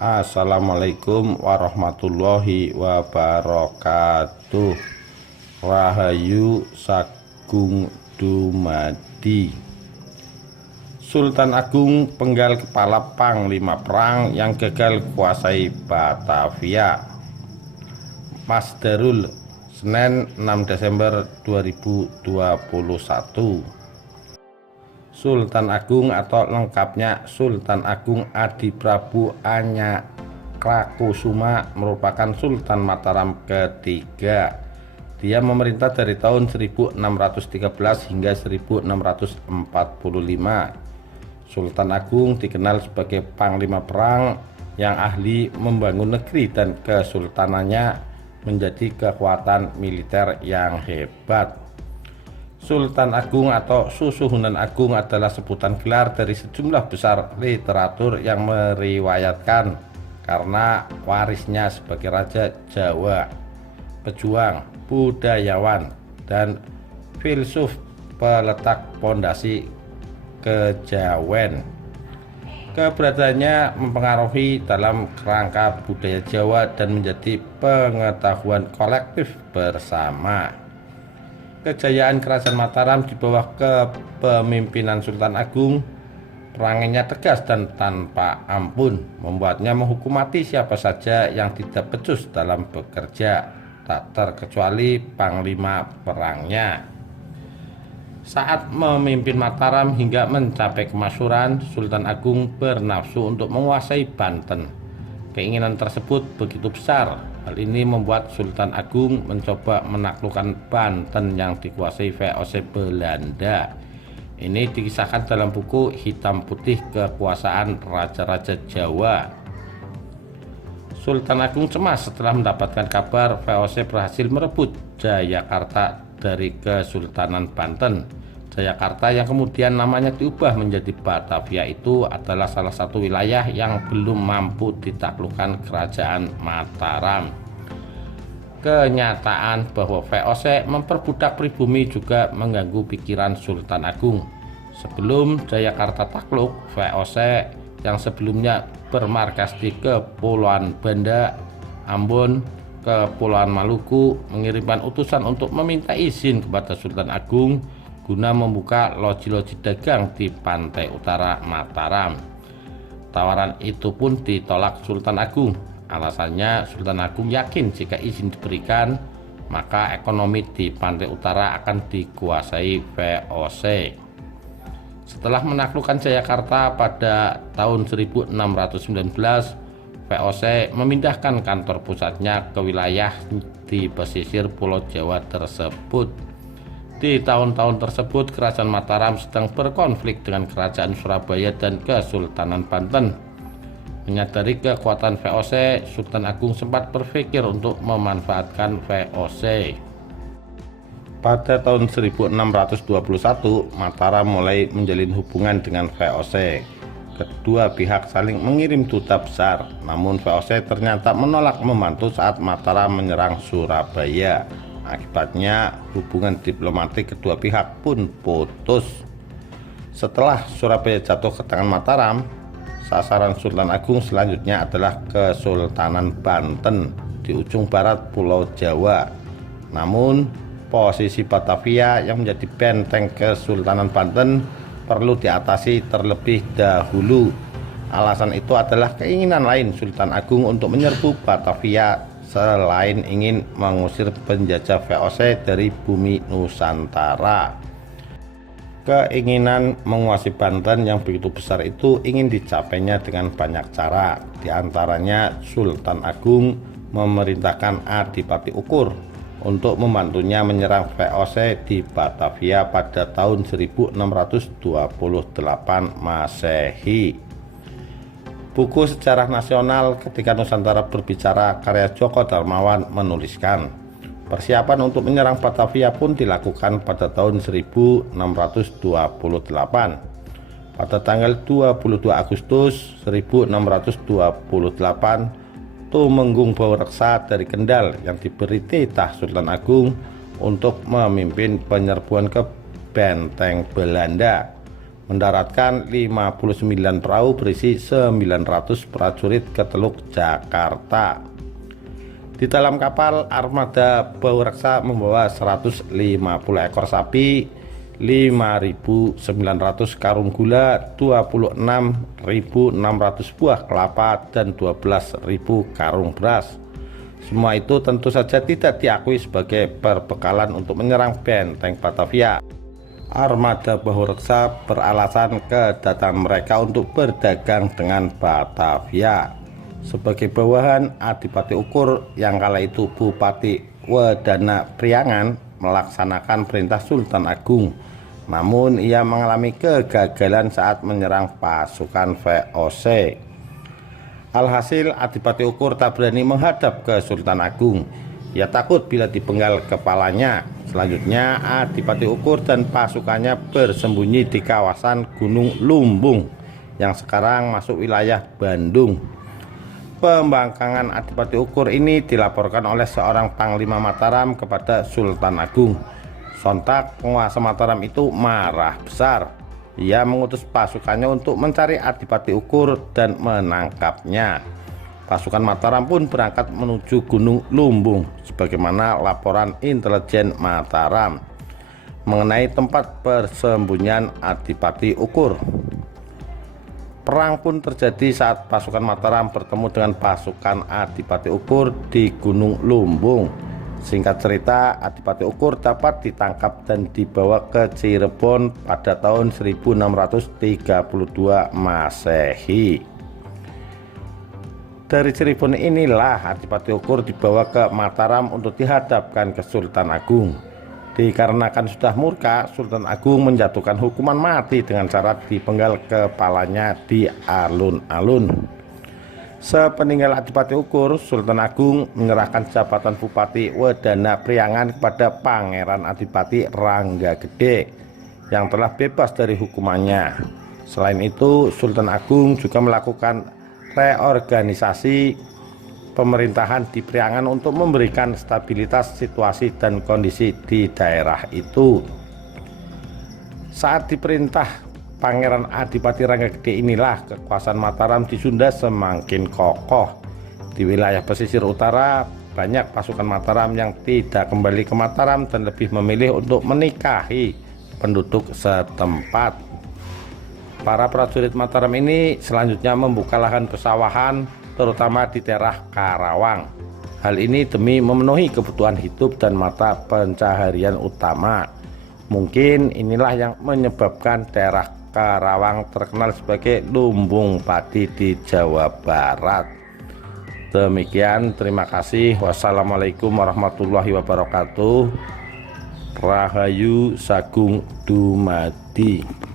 Assalamualaikum warahmatullahi wabarakatuh. Rahayu Sagung Dumadi. Sultan Agung penggal kepala Panglima Perang yang gagal kuasai Batavia. Masdarul, Senin 6 Desember 2021. Sultan Agung atau lengkapnya Sultan Agung Adi Prabu Anyakrakusuma merupakan Sultan Mataram ketiga. Dia memerintah dari tahun 1613 hingga 1645. Sultan Agung dikenal sebagai panglima perang yang ahli membangun negeri dan kesultanannya menjadi kekuatan militer yang hebat. Sultan Agung atau Susuhunan Agung adalah sebutan gelar dari sejumlah besar literatur yang meriwayatkan karena warisnya sebagai Raja Jawa, pejuang, budayawan, dan filsuf peletak pondasi kejawen. Keberadaannya mempengaruhi dalam kerangka budaya Jawa dan menjadi pengetahuan kolektif bersama. Kejayaan Kerajaan Mataram di bawah kepemimpinan Sultan Agung, perangannya tegas dan tanpa ampun, membuatnya menghukum mati siapa saja yang tidak becus dalam bekerja, tak terkecuali panglima perangnya. Saat memimpin Mataram hingga mencapai kemasyhuran, Sultan Agung bernafsu untuk menguasai Banten. Keinginan tersebut begitu besar. Hal ini membuat Sultan Agung mencoba menaklukkan Banten yang dikuasai VOC Belanda. Ini dikisahkan dalam buku Hitam Putih Kekuasaan Raja-Raja Jawa. Sultan Agung cemas setelah mendapatkan kabar VOC berhasil merebut Jayakarta dari Kesultanan Banten. Jayakarta yang kemudian namanya diubah menjadi Batavia itu adalah salah satu wilayah yang belum mampu ditaklukkan Kerajaan Mataram. Kenyataan bahwa VOC memperbudak pribumi juga mengganggu pikiran Sultan Agung. Sebelum Jayakarta takluk, VOC yang sebelumnya bermarkas di Kepulauan Banda, Ambon, Kepulauan Maluku mengirimkan utusan untuk meminta izin kepada Sultan Agung guna membuka loji-loji dagang di pantai utara Mataram. Tawaran itu pun ditolak Sultan Agung. Alasannya, Sultan Agung yakin jika izin diberikan, maka ekonomi di pantai utara akan dikuasai VOC. Setelah menaklukkan Jayakarta pada tahun 1619, VOC memindahkan kantor pusatnya ke wilayah di pesisir Pulau Jawa tersebut. Di tahun-tahun tersebut, Kerajaan Mataram sedang berkonflik dengan Kerajaan Surabaya dan Kesultanan Banten. Menyadari kekuatan VOC, Sultan Agung sempat berpikir untuk memanfaatkan VOC. Pada tahun 1621, Mataram mulai menjalin hubungan dengan VOC. Kedua pihak saling mengirim duta besar, namun VOC ternyata menolak membantu saat Mataram menyerang Surabaya. Akibatnya hubungan diplomatik kedua pihak pun putus. Setelah Surabaya jatuh ke tangan Mataram, sasaran Sultan Agung selanjutnya adalah Kesultanan Banten di ujung barat Pulau Jawa. Namun posisi Batavia yang menjadi benteng Kesultanan Banten perlu diatasi terlebih dahulu. Alasan itu adalah keinginan lain Sultan Agung untuk menyerbu Batavia selain ingin mengusir penjajah VOC dari bumi Nusantara. Keinginan menguasai Banten yang begitu besar itu ingin dicapainya dengan banyak cara. Di antaranya Sultan Agung memerintahkan Adipati Ukur untuk membantunya menyerang VOC di Batavia pada tahun 1628 Masehi. Buku Sejarah Nasional Ketika Nusantara Berbicara karya Djoko Darmawan menuliskan, persiapan untuk menyerang Batavia pun dilakukan pada tahun 1628. Pada tanggal 22 Agustus 1628, Tumenggung Baureksa dari Kendal yang diberi titah Sultan Agung untuk memimpin penyerbuan ke benteng Belanda mendaratkan 59 perahu berisi 900 prajurit ke Teluk Jakarta. Di dalam kapal armada Baureksa membawa 150 ekor sapi, 5.900 karung gula, 26.600 buah kelapa, dan 12.000 karung beras. Semua itu tentu saja tidak diakui sebagai perbekalan untuk menyerang benteng Batavia. Armada Baureksa beralasan kedatangan mereka untuk berdagang dengan Batavia. Sebagai bawahan, Adipati Ukur yang kala itu Bupati Wedana Priangan melaksanakan perintah Sultan Agung. Namun ia mengalami kegagalan saat menyerang pasukan VOC. Alhasil Adipati Ukur tak berani menghadap ke Sultan Agung. Ia takut bila dipenggal kepalanya. Selanjutnya Adipati Ukur dan pasukannya bersembunyi di kawasan Gunung Lumbung yang sekarang masuk wilayah Bandung. Pembangkangan Adipati Ukur ini dilaporkan oleh seorang Panglima Mataram kepada Sultan Agung. Sontak penguasa Mataram itu marah besar. Ia mengutus pasukannya untuk mencari Adipati Ukur dan menangkapnya. Pasukan Mataram pun berangkat menuju Gunung Lumbung sebagaimana laporan intelijen Mataram mengenai tempat persembunyian Adipati Ukur. Perang pun terjadi saat pasukan Mataram bertemu dengan pasukan Adipati Ukur di Gunung Lumbung. Singkat cerita, Adipati Ukur dapat ditangkap dan dibawa ke Cirebon pada tahun 1632 Masehi. Dari Cirebon inilah Adipati Ukur dibawa ke Mataram untuk dihadapkan ke Sultan Agung. Dikarenakan sudah murka, Sultan Agung menjatuhkan hukuman mati dengan cara dipenggal kepalanya di alun-alun. Sepeninggal Adipati Ukur, Sultan Agung menyerahkan jabatan Bupati Wedana Priangan kepada Pangeran Adipati Ranggagede yang telah bebas dari hukumannya. Selain itu, Sultan Agung juga melakukan reorganisasi pemerintahan di Priangan untuk memberikan stabilitas situasi dan kondisi di daerah itu. Saat diperintah Pangeran Adipati Ranggagede inilah kekuasaan Mataram di Sunda semakin kokoh. Di wilayah pesisir utara, banyak pasukan Mataram yang tidak kembali ke Mataram dan lebih memilih untuk menikahi penduduk setempat. Para prajurit Mataram ini selanjutnya membuka lahan persawahan, terutama di daerah Karawang. Hal ini demi memenuhi kebutuhan hidup dan mata pencaharian utama. Mungkin inilah yang menyebabkan daerah Karawang terkenal sebagai lumbung padi di Jawa Barat. Demikian, terima kasih. Wassalamualaikum warahmatullahi wabarakatuh. Rahayu Sagung Dumadi.